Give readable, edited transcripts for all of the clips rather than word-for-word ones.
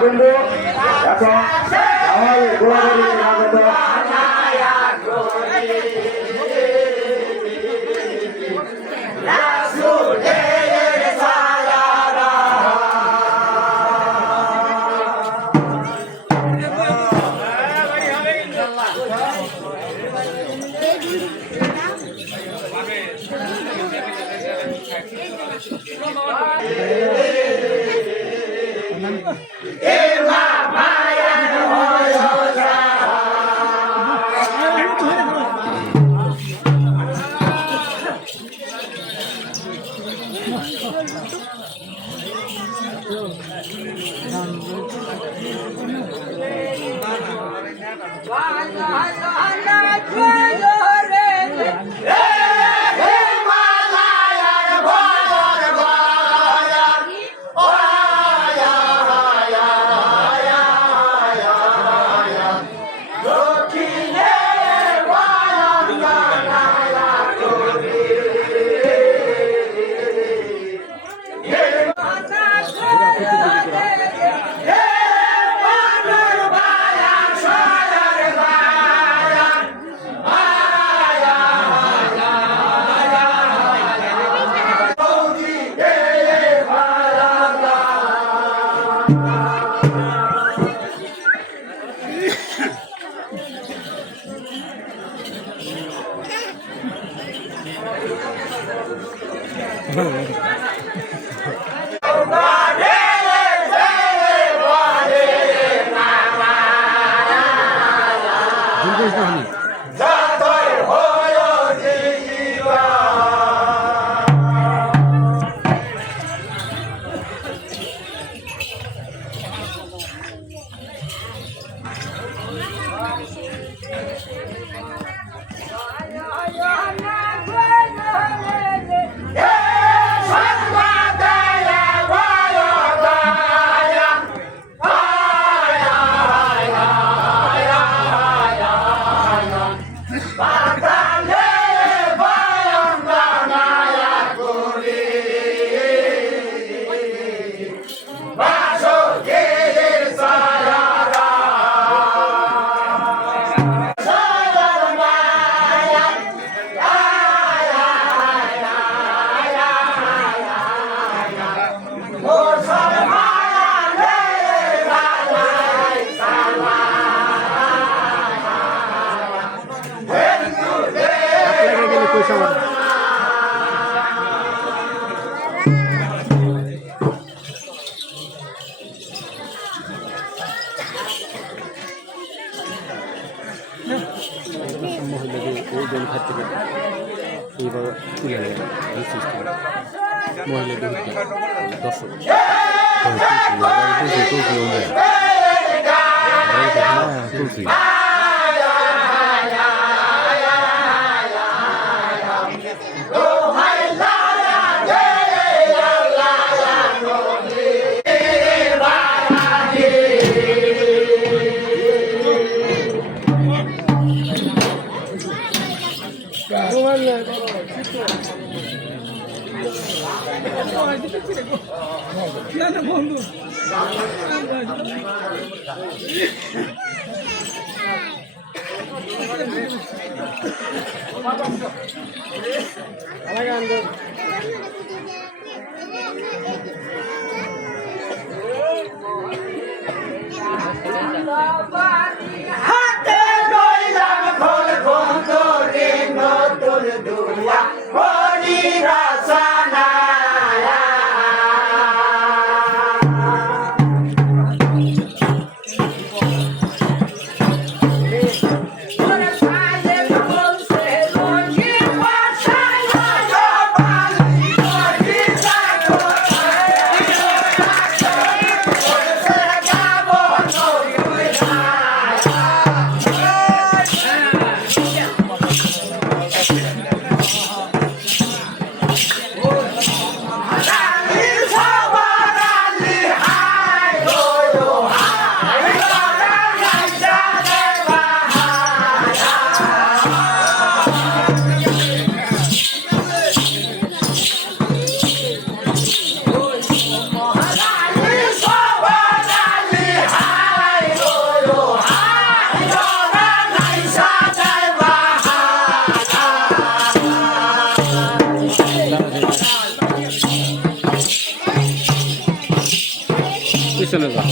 কিন্তু এখন আমার গোলাগুলি স্বাগত মহিলাদের ওই দল খাতে এইভাবে তুলে নেয় এই সিস্টেম মহিলাদের দর্শক তুলসী বন্ধু হাতে লইলাম খোল খোঁজরে নতুন দুয়া হরি রসনা পিছনে যা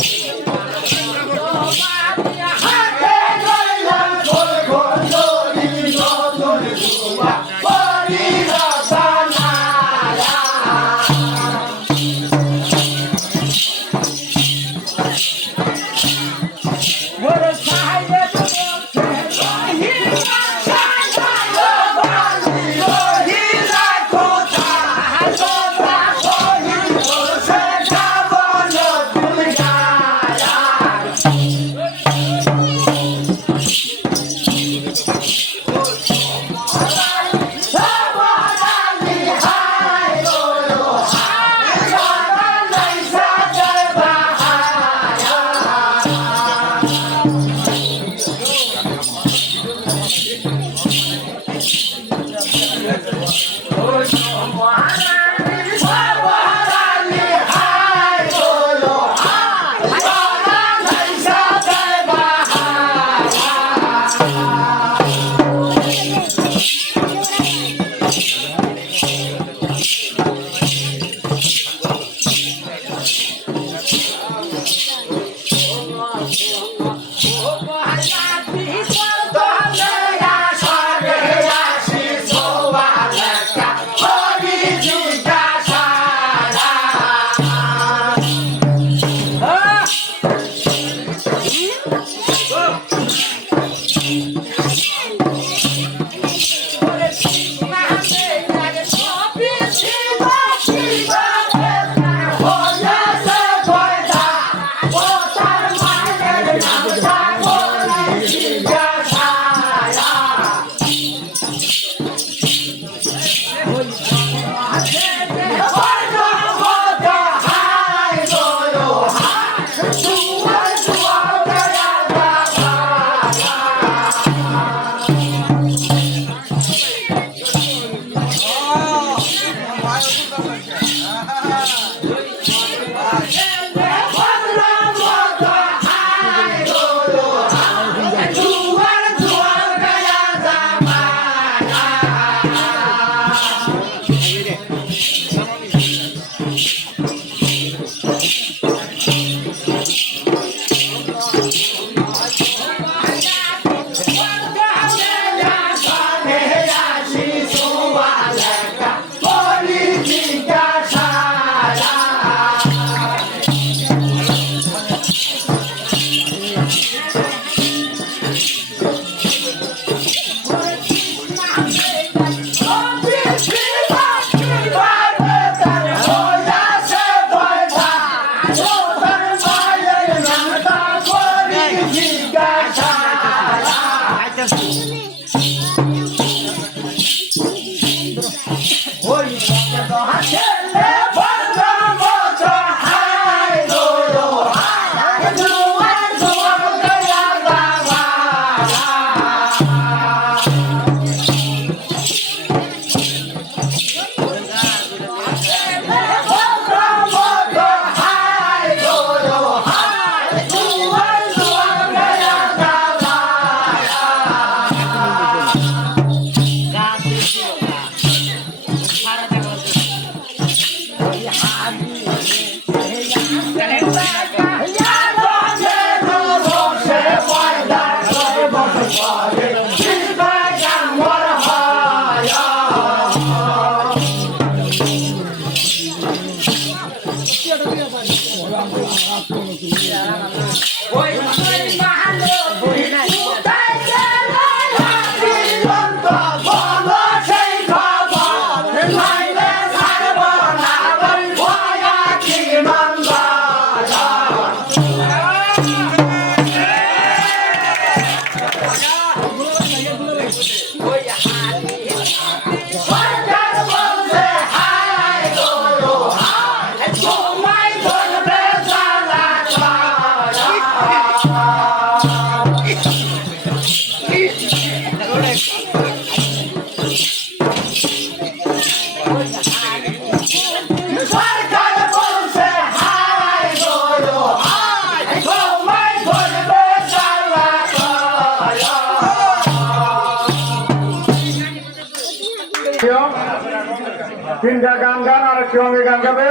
তিনটা গান গান আর একটু সঙ্গে গান গাবে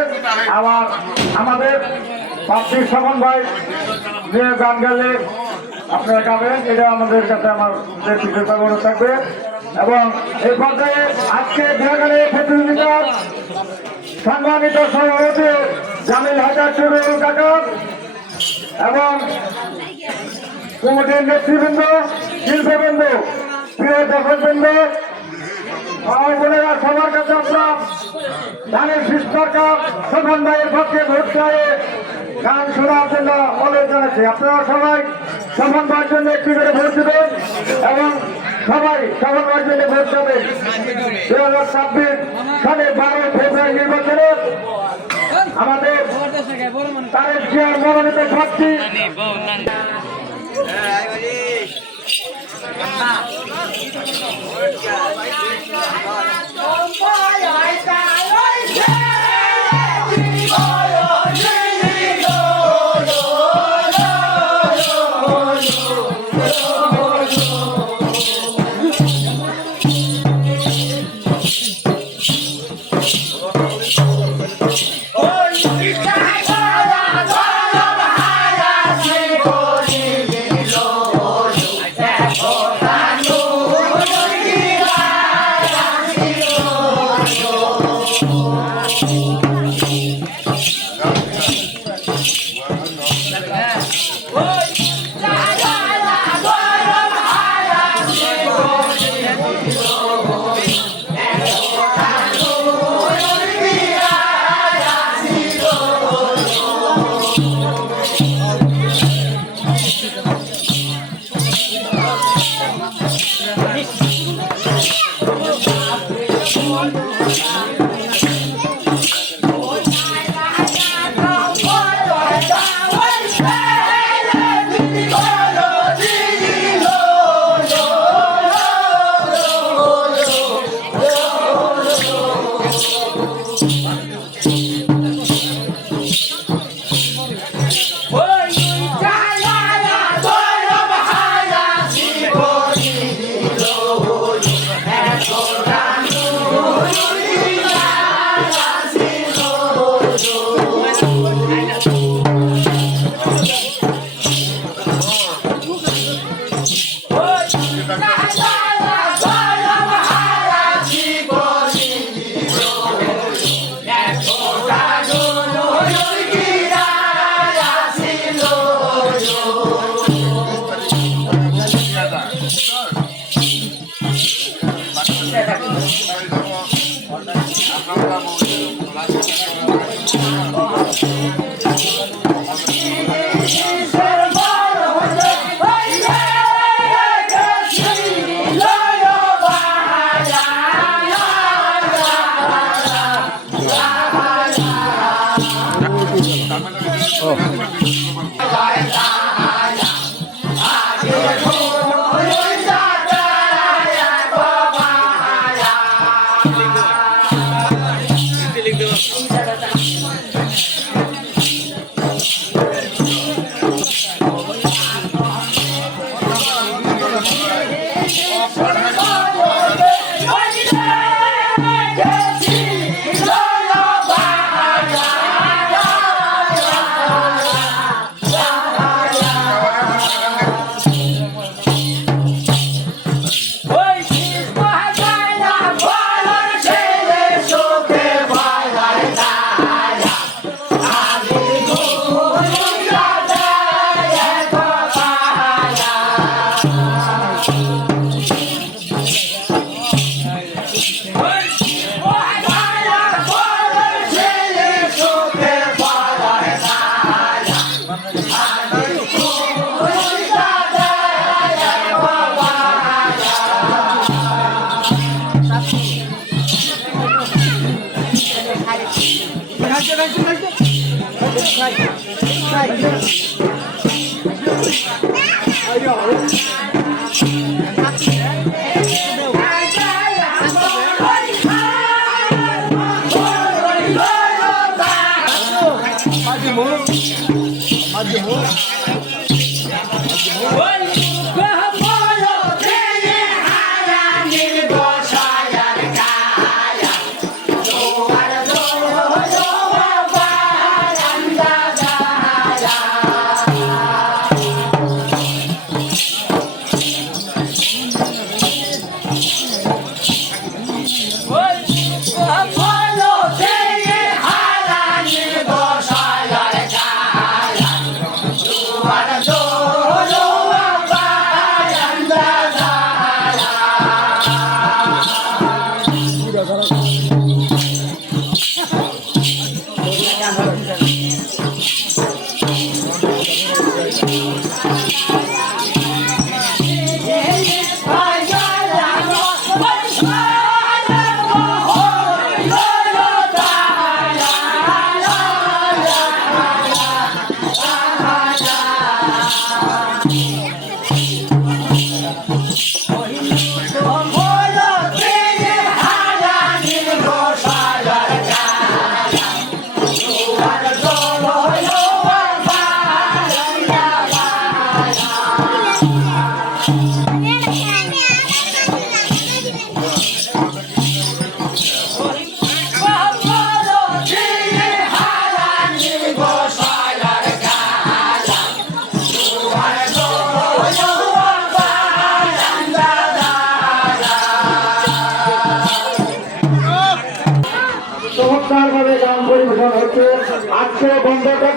আবার আমাদের পাপড়ি স্বপন ভাই যে গান গাইলে আপনারা গাবেন, এটা আমাদের কাছে আমার কৃতজ্ঞতা মনে থাকবে। এবং এই পর্যায়ে আজকে বিহাগানের প্রতিযোগিতা সম্মানিত সভাপতি জামিল হাজার চুরুল কাকা এবং কমিটির নেতৃবৃন্দ, শিল্পবৃন্দ, প্রিয় দর্শকবৃন্দ, আমার বোনেরা, সবার কাছে আপনার ধানের সরকার শোভন ভাইয়ের পক্ষে ভোট চাই গান শোনার জন্য অনুরোধ জানাচ্ছি। আপনারা সবাই শোভন ভাইয়ের জন্য একটি করে ভোট দেবেন এবং সবাই শোভন ভাইয়ের জন্য ভোট দেবেন। 2026 সালে 12 ফেব্রুয়ারি নির্বাচনে আমাদের তারেক জিয়ার মনোনীত প্রার্থী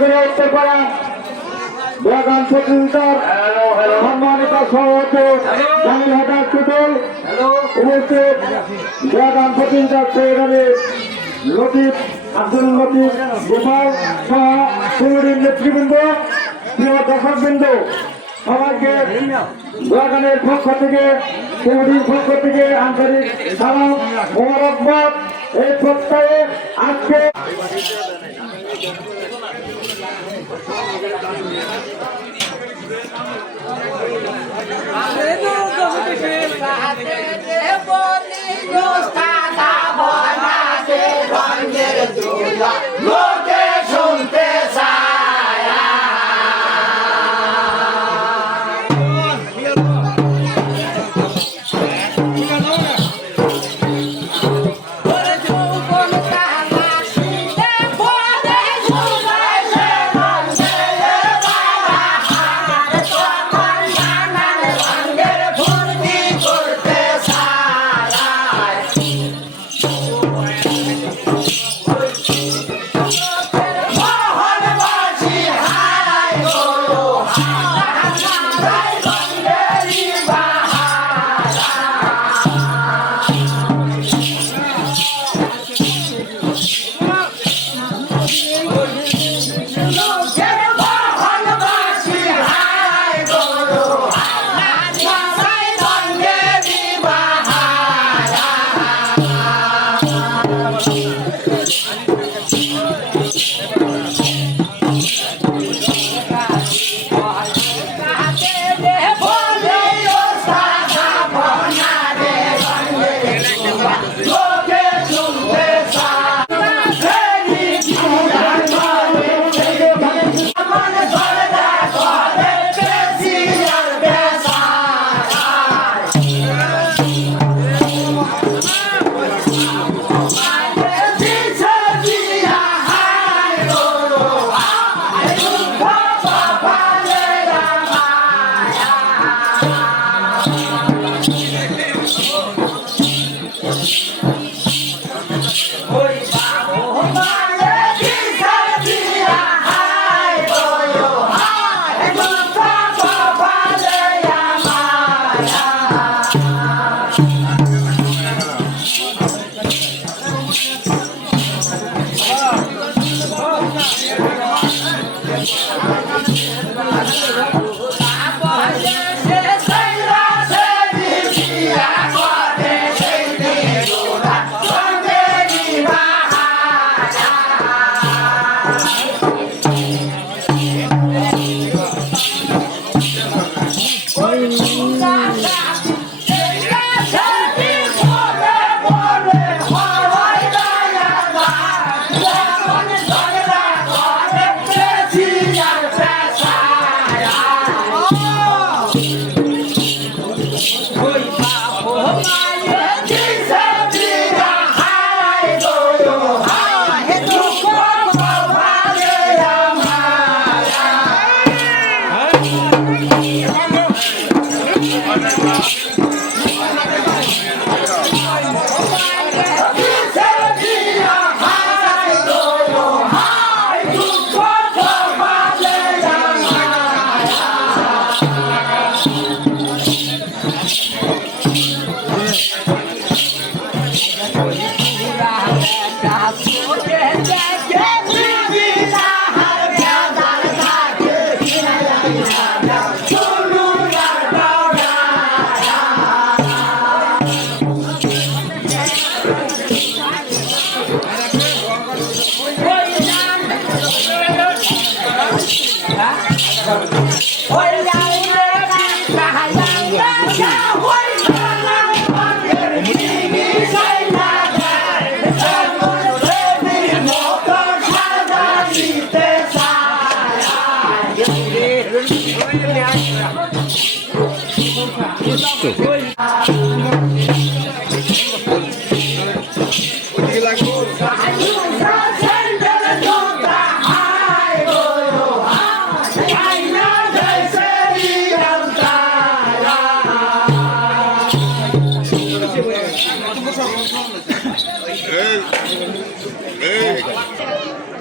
করে উঠতে পারেন বাগান প্রতিযোগিতার সম্মানিত সভাপতি জামিল হাসান টুটুল উপস্থিত বাগান প্রতিযোগিতার সেক্রেটারি লতিফ আব্দুল লতিফ গোপাল সহ কমিটির নেতৃবৃন্দ প্রিয় দর্শকবৃন্দ সবাইকে বাগানের পক্ষ থেকে কমিটির পক্ষ থেকে আন্তরিক সালাম মোবারকবাদ এই প্রত্যয়ে আজকে লোকে শুনতে চায়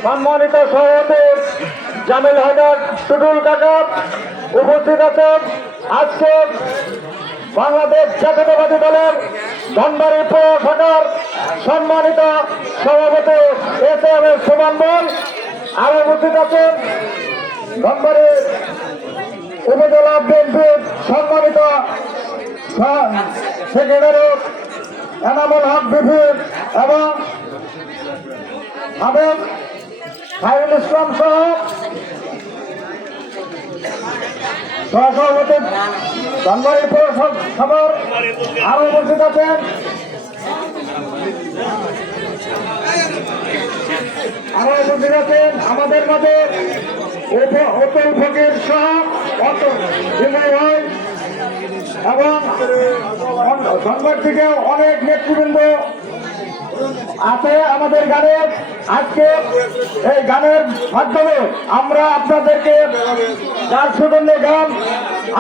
সম্মানিত সভাপতি জামিল হায়দার টুটুল কাকা উপস্থিত আছেন। আজকে বাংলাদেশ জাতীয়তাবাদী দলের ধনবাড়ি পৌর শাখার সম্মানিত সভাপতি এস.এম. সুমন বল আরো উপস্থিত আছেন। ধনবাড়ি উপজেলা বিএনপির সম্মানিত সেক্রেটারি এনামুল হক বিপি এবং হাবিব খায়রুল ইসলাম সহ সহসভাপতি ধনবাড়ি পৌরসভার আরো উপস্থিত আছেন। আরো উপস্থিত আছেন আমাদের মাঝে অতুল ফকির সহ এবং ধনবাড় থেকে অনেক নেতৃবৃন্দ আছে আমাদের গানে। আজকে এই গানের মাধ্যমে আমরা আপনাদেরকে যার সুগন্ধে গান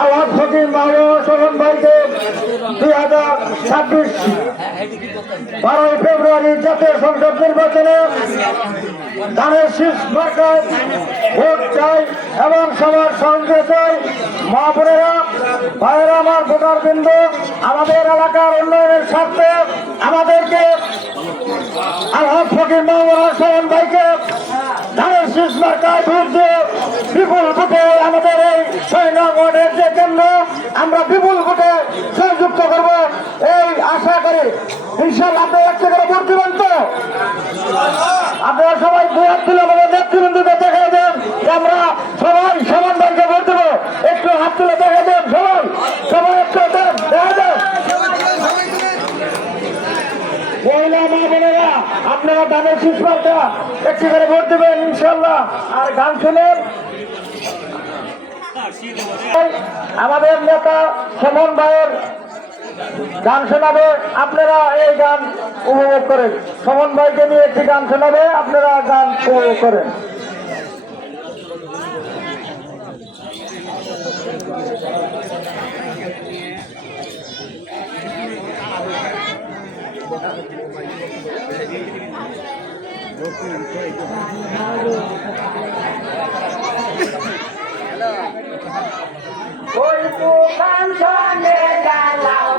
আল্লাহ ফকির মাহবুব শোভন ভাইকে 2026 12 ফেব্রুয়ারি জাতীয় সংসদ নির্বাচনে গানের শীর্ষ মার্কায় ভোট চাই এবং সবার সঙ্গে চাই। মা বোনেরা ভাইয়েরা আমার ভোটারবৃন্দ, আমাদের এলাকার উন্নয়নের স্বার্থে আমাদেরকে আল্লাহ ফকির মাহবুব শোভন ভাইকে ধানের শীর্ষ মার্কায় ভোট দিয়ে বিপুল ভোটে আমাদের এই 6 নং ওয়ার্ডের যে কেন্দ্র আমরা বিপুল ভোটে সংযুক্ত করবো এই আশা করি। ইনশাআল্লাহ আপনারা একটা করে ভোট দিবেন তো? আপনারা সবাই দুই হাত তুলে আমাদের নেতৃবৃন্দকে দেখা দেন যে আমরা সবাই সমান ভাইকে ভোট দেবো। একটু হাত তুলে দেখা দেন সবাই, সবাই একটু দেখা দেন। মহিলা মা বোনেরা আপনারা ধানের শীর্ষ মার্কা একটি করে ভোট দেবেন ইনশাআল্লাহ। আর গান শুনেন, আমাদের নেতা সুমন ভাইয়ের গান শোনাবে, আপনারা এই গান উপভোগ করেন। সুমন ভাইকে নিয়ে একটি গান শোনাবে, আপনারা গান উপভোগ করেন। ওই তো কাঞ্চনে গালাও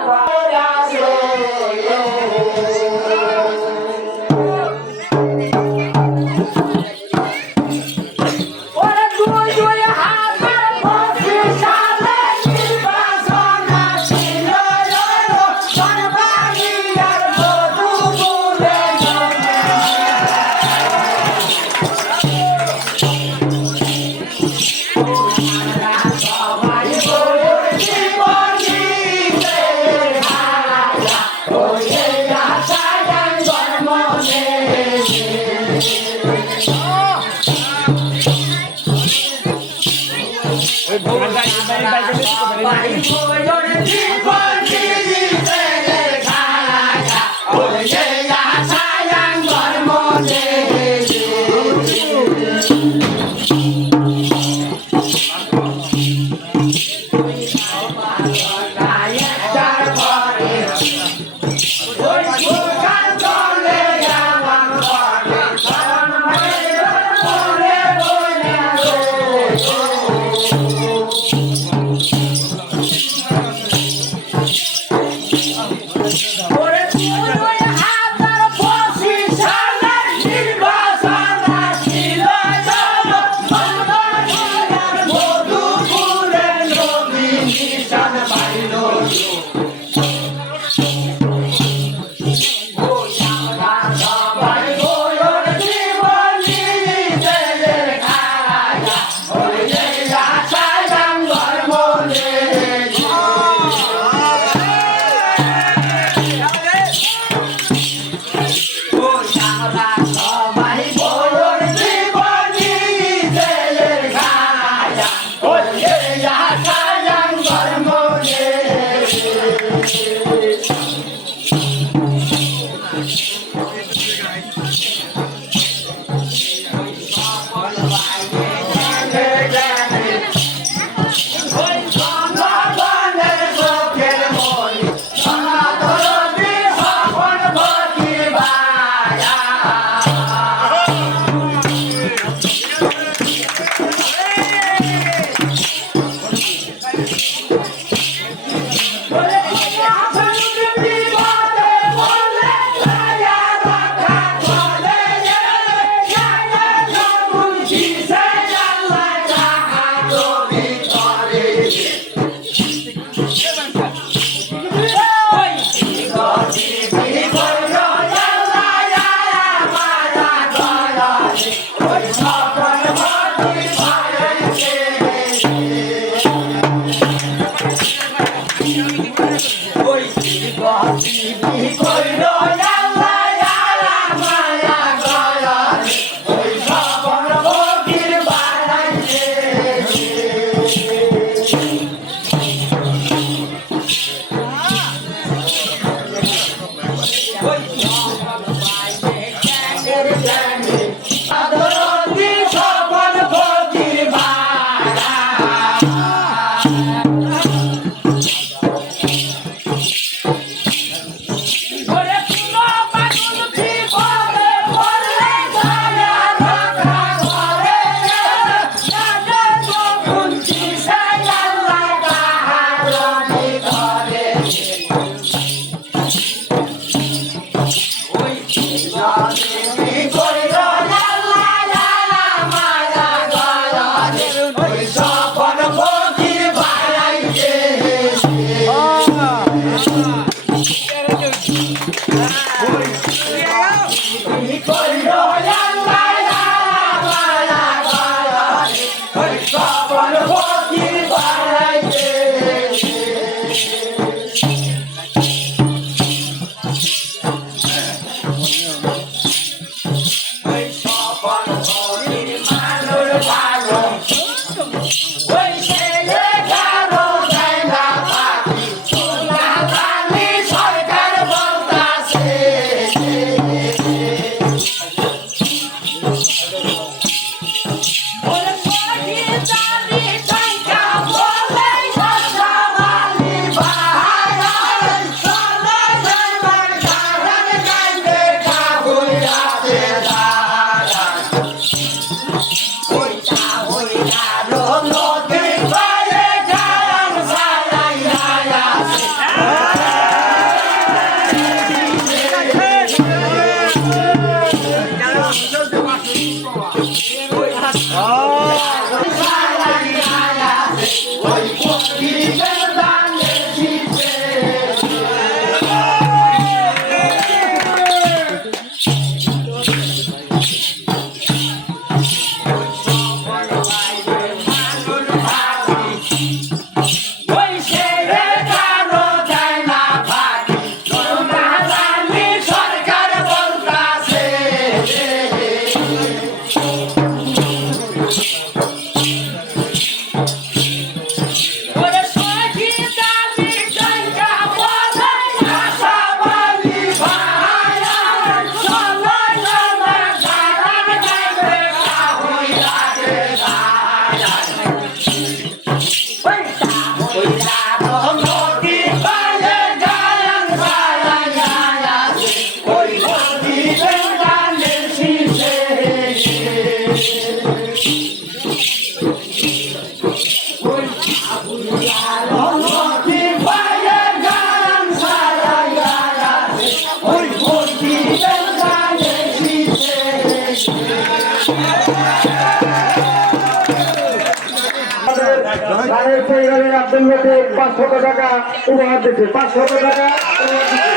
ধানের পরিবারের আব্দুল লতিফ 500 টাকা উপহার দিচ্ছে, 500 টাকা উপহার দিচ্ছে।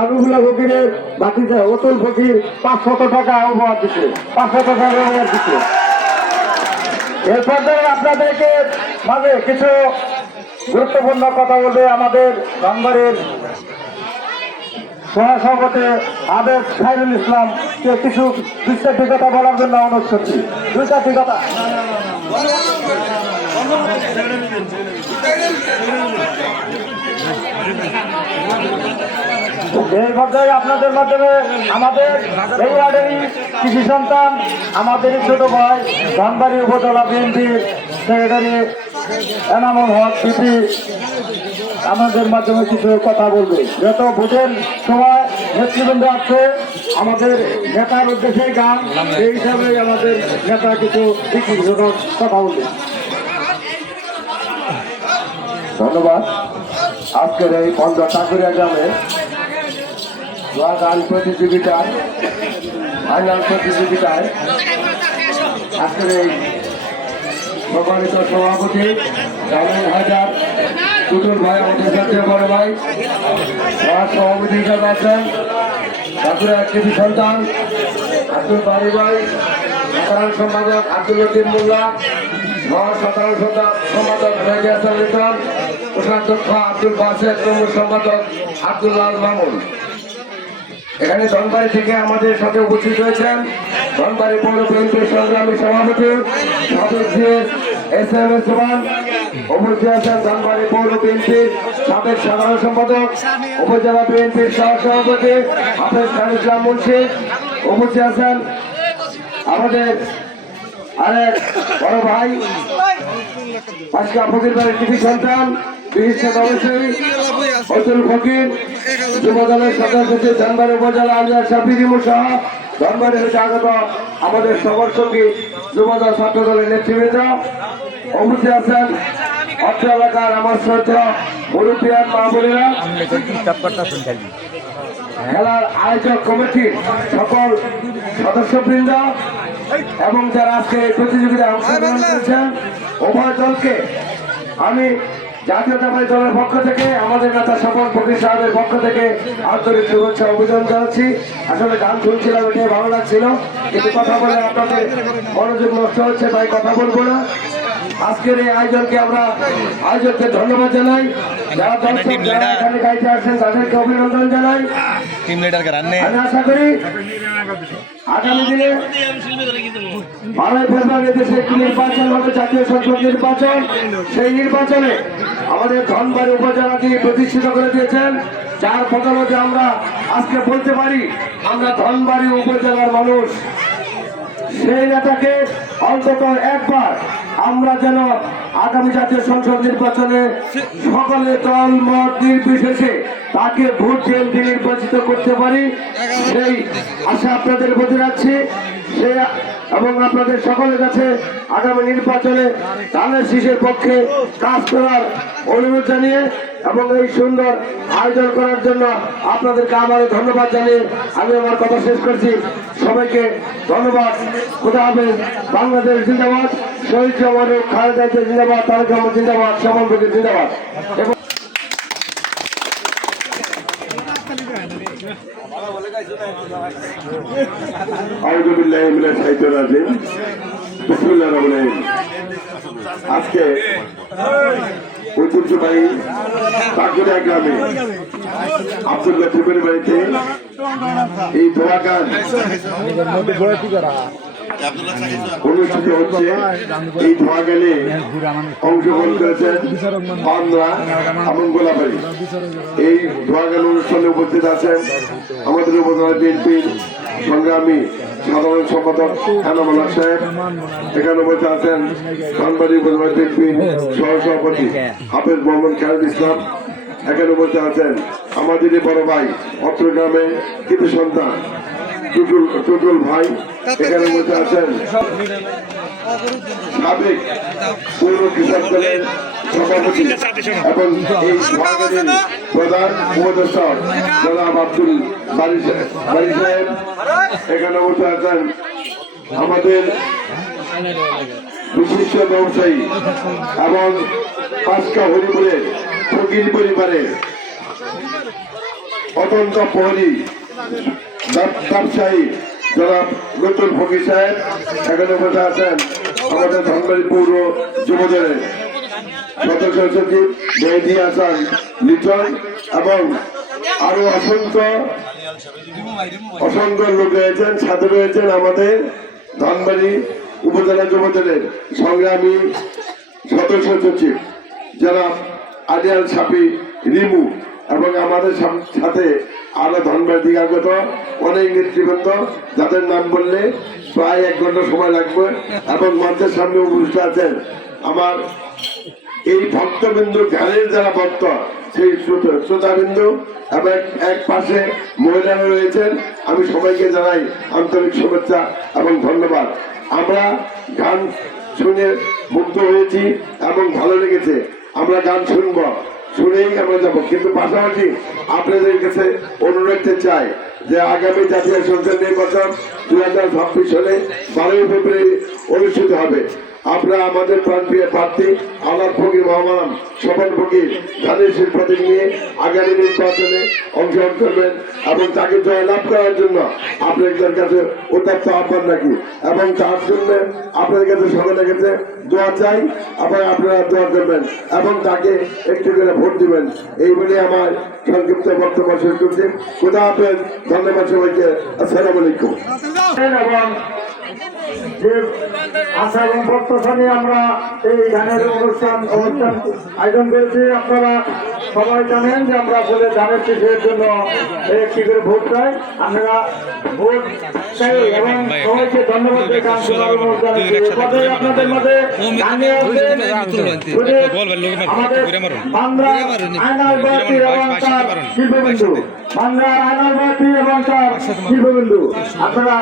হাবিবুল্লাহ ফকিরের ভাতিজা অতুল ফকির 500 টাকা উপহার দিচ্ছে, 500 টাকা উপহার দিচ্ছে। এরপর আপনাদেরকে মাঝে কিছু গুরুত্বপূর্ণ কথা বলবে আমাদের ধনবাড়ির সহসভাপতি আবেদ খায়রুল ইসলামকে কিছু 2-4টি কথা বলার জন্য অনুরোধ করছি। 2-4টি কথা। এর পর্যায়ে আপনাদের মাধ্যমে আমাদের এই ওয়ার্ডেরই কৃষি সন্তান, আমাদেরই ছোট ভাই ধনবাড়ি উপজেলা বিএনপির সেক্রেটারি এনামুল হক পিপি আমাদের মাধ্যমে কিছু কথা বলবে। যত ভোটের সময় নেতৃবৃন্দ আছে, আমাদের নেতার উদ্দেশ্যে গান, এই হিসাবে আমাদের নেতা কিছু কথা বলবে। ধন্যবাদ। আজকের এই বন্ধ ঠাকুরিয়া গ্রামে গান প্রতিযোগিতায়, ফাইনাল প্রতিযোগিতায় আজকের এই সম্মানিত সভাপতি জামিল হাজার টুটুল ভাই, আমাদের সাথে বড় ভাই সভাপতি হিসাবে আছেন ঠাকুরিয়া কৃষি সন্তান আব্দুল বাড়ি ভাই, সাধারণ সম্পাদক আব্দুল লতিফ মোল্লা, সাধারণ সম্পাদক মেহেদী হাসান লিটন, কোষাধ্যক্ষ আব্দুল বাসেদ, সম্পাদক আব্দুল্লাহ মামুন। এখানে ধনবাড়ি থেকে আমাদের সাথে উপস্থিত হয়েছেন ধনবাড়ি পৌর বিএনপির সংগ্রামী সভাপতি সাবেক এস.এম. ওসমান, উপস্থিত আছেন ধনবাড়ি পৌর বিএনপির সাবেক সাধারণ সম্পাদক উপজেলা বিএনপির সহসভাপতি হাফেজ খায়রুল ইসলাম মুন্সি, উপস্থিত আছেন আমাদের আরেক বড় ভাই আজকে ফকির বাড়ির কৃষি সন্তান বিশিষ্ট ব্যবসায়ী অতুল ফকির, যুবদলের সদস্য সচিব ধনবাড়ি উপজেলা আলিয়া শাফিরি মুসা, ধনবাড়ি হতে আগত আমাদের সবার সঙ্গী যুবদল ছাত্র দলের নেতৃবৃন্দ, উপস্থিত আছেন অর্থ এলাকার আমার শ্রদ্ধ মুরব্বিয়ান মা বোনেরা, খেলার আয়োজক কমিটির সকল সদস্যবৃন্দ এবং যারা আজকে এই প্রতিযোগিতায় অংশগ্রহণ করেছেন, উভয় দলকে আমি জাতীয়তাবাদী দলের পক্ষ থেকে, আমাদের নেতা স্বপন ফকির সাহেবের পক্ষ থেকে আন্তরিক শুভেচ্ছা অভিযান জানাচ্ছি। আসলে গান শুনছিলাম, এটাই ভালো লাগছিল, কিন্তু কথা বলে আপনাদের মনোযোগ নষ্ট হচ্ছে, তাই কথা বলবো না। আজকের এই আয়োজনকে আমরা আয়োজককে ধন্যবাদ জানাই, যারা দর্শক যারা এখানে গাইতে আসছেন তাদেরকে অভিনন্দন জানাই। আমি আশা করি আগামী দিনে 12 ফেব্রুয়ারি দেশে একটি নির্বাচন হবে, জাতীয় সংসদ নির্বাচন। সেই নির্বাচনে আমাদের ধনবাড়ি উপজেলাকে প্রতিষ্ঠিত করে দিয়েছেন, যার বদলে আমরা আজকে বলতে পারি আমরা ধনবাড়ি উপজেলার মানুষ। সেই নেতাকে অন্তত একবার আমরা যেন আগামী জাতীয় সংসদ নির্বাচনে সকলে দল মত নির্বিশেষে তাকে ভোট দিয়ে নির্বাচিত করতে পারি, সেই আশা আপনাদের প্রতি রাখছি। সে এবং আপনাদের সকলের কাছে আগামী নির্বাচনে ধানের শীষের পক্ষে কাজ করার অনুরোধ জানিয়ে এবং এই সুন্দর আয়োজন করার জন্য আপনাদেরকে আবারও ধন্যবাদ জানিয়ে আমি আমার কথা শেষ করছি। সবাইকে ধন্যবাদ। খোদা হাফেজ। বাংলাদেশ জিন্দাবাদ, শহীদ জওয়ান খালেদা জিন্দাবাদ, তারেক রহমান জিন্দাবাদ, শ্যামল ফকির জিন্দাবাদ। আজকে ঐতিহ্যবাহী ঠাকুরিয়া গ্রামে আব্দুল লতিফের বাড়িতে এই দোয়া গান অনুষ্ঠিত হচ্ছে। এই ধোয়া গানে অংশগ্রহণ করেছেন বান্দরা এবং গোলাবাড়ি। এই ধোয়া গান অনুষ্ঠানে উপস্থিত আছেন আমাদের উপজেলা বিএনপির সংগ্রামী সাধারণ সম্পাদক এনামুল হক সাহেব, এখানে বসে আছেন ধনবাড়ি উপজেলা বিএনপির সহসভাপতি হাফেজ মোহাম্মদ খায়রুল ইসলাম, এখানে বসে আছেন আমাদেরই বড় ভাই অত্র গ্রামে কৃষি সন্তান টুটুল ভাই, এখানে বসে আছেন সাবেক পৌর কৃষক দলের সভাপতি এবং এই সরকারের প্রধান উপদেষ্টা জনাব আব্দুল বারী সাহেব এখানে বসে আছেন। আমাদের বিশিষ্ট ব্যবসায়ী এবং পাঁচকা হরিপুরের ফকির পরিবারের অত্যন্ত প্রহরী ব্যবসায়ী জনাব নতুন ফকির সাহেব এখানে বসে আছেন। আমাদের ধনবাড়ি পৌর যুবদলের সদস্য সচিব মেহেদি হাসান লিটন এবং আরো অসংখ্য লোক রয়েছেন, সাথে রয়েছেন আমাদের ধনবাড়ি উপজেলা যুবদলের সংগ্রামী সদস্য সচিব জনাব আলিয়াল সাপি রিমু এবং আমাদের সাথে আরো ধনবাড়ি থেকে আগত অনেক নেতৃবৃন্দ যাদের নাম বললে প্রায় 1 ঘন্টা সময় লাগবে এবং মঞ্চের সামনে উপস্থিত আছেন আমার এই ভক্তবিন্দু গানের যারা ভক্ত সেই শ্রোতাবিন্দু এবং এক পাশে মহিলারা রয়েছেন। আমি সবাইকে জানাই আন্তরিক শুভেচ্ছা এবং ধন্যবাদ। আমরা গান শুনে মুগ্ধ হয়েছি এবং ভালো লেগেছে। আমরা গান শুনবো, শুনেই আমরা যাবো, কিন্তু পাশাপাশি আপনাদের কাছে অনুরোধ করতে চাই যে আগামী জাতীয় সংসদ নির্বাচন 2026 সালে 12 ফেব্রুয়ারি অনুষ্ঠিত হবে। আপনারা আমাদের প্রাণপ্রিয় প্রার্থী আলাপ ফকির মহামারাম স্বপন ফকির ধানের প্রতীক নিয়ে আগামী নির্বাচনে অংশগ্রহণ করবেন এবং তাকে জয়লাভ করার জন্য আপনাদের কাছে উদাত্ত আহ্বান রাখি এবং তার জন্য আপনাদের কাছে সকলের কাছে দোয়া চাই। আবার আপনারা দোয়া করবেন এবং তাকে একটু করে ভোট দিবেন। এই বলে আমার সংক্ষিপ্ত বক্তব্য শেষ করছি। খোদা হাফেজ, ধন্যবাদ সবাইকে। আসসালামু আলাইকুম। এবং যে আশা এবং প্রত্যাশা নিয়ে আমরা এই গানের অনুষ্ঠান আয়োজন করেছি। আপনারা সবাই জানেন যে আমরা আসলে ধানের কৃষির জন্য একটি করে ভোট চাই। আপনারা ভোট চাই এবং সবাইকে ধন্যবাদ দিয়ে গান শোনার আপনাদের মধ্যে গানে আমাদের বাংলা আয়নার বাতি এবং তার শিল্পবিন্দু, বাংলা আয়নার বাতি এবং তার শিল্পবিন্দু। আপনারা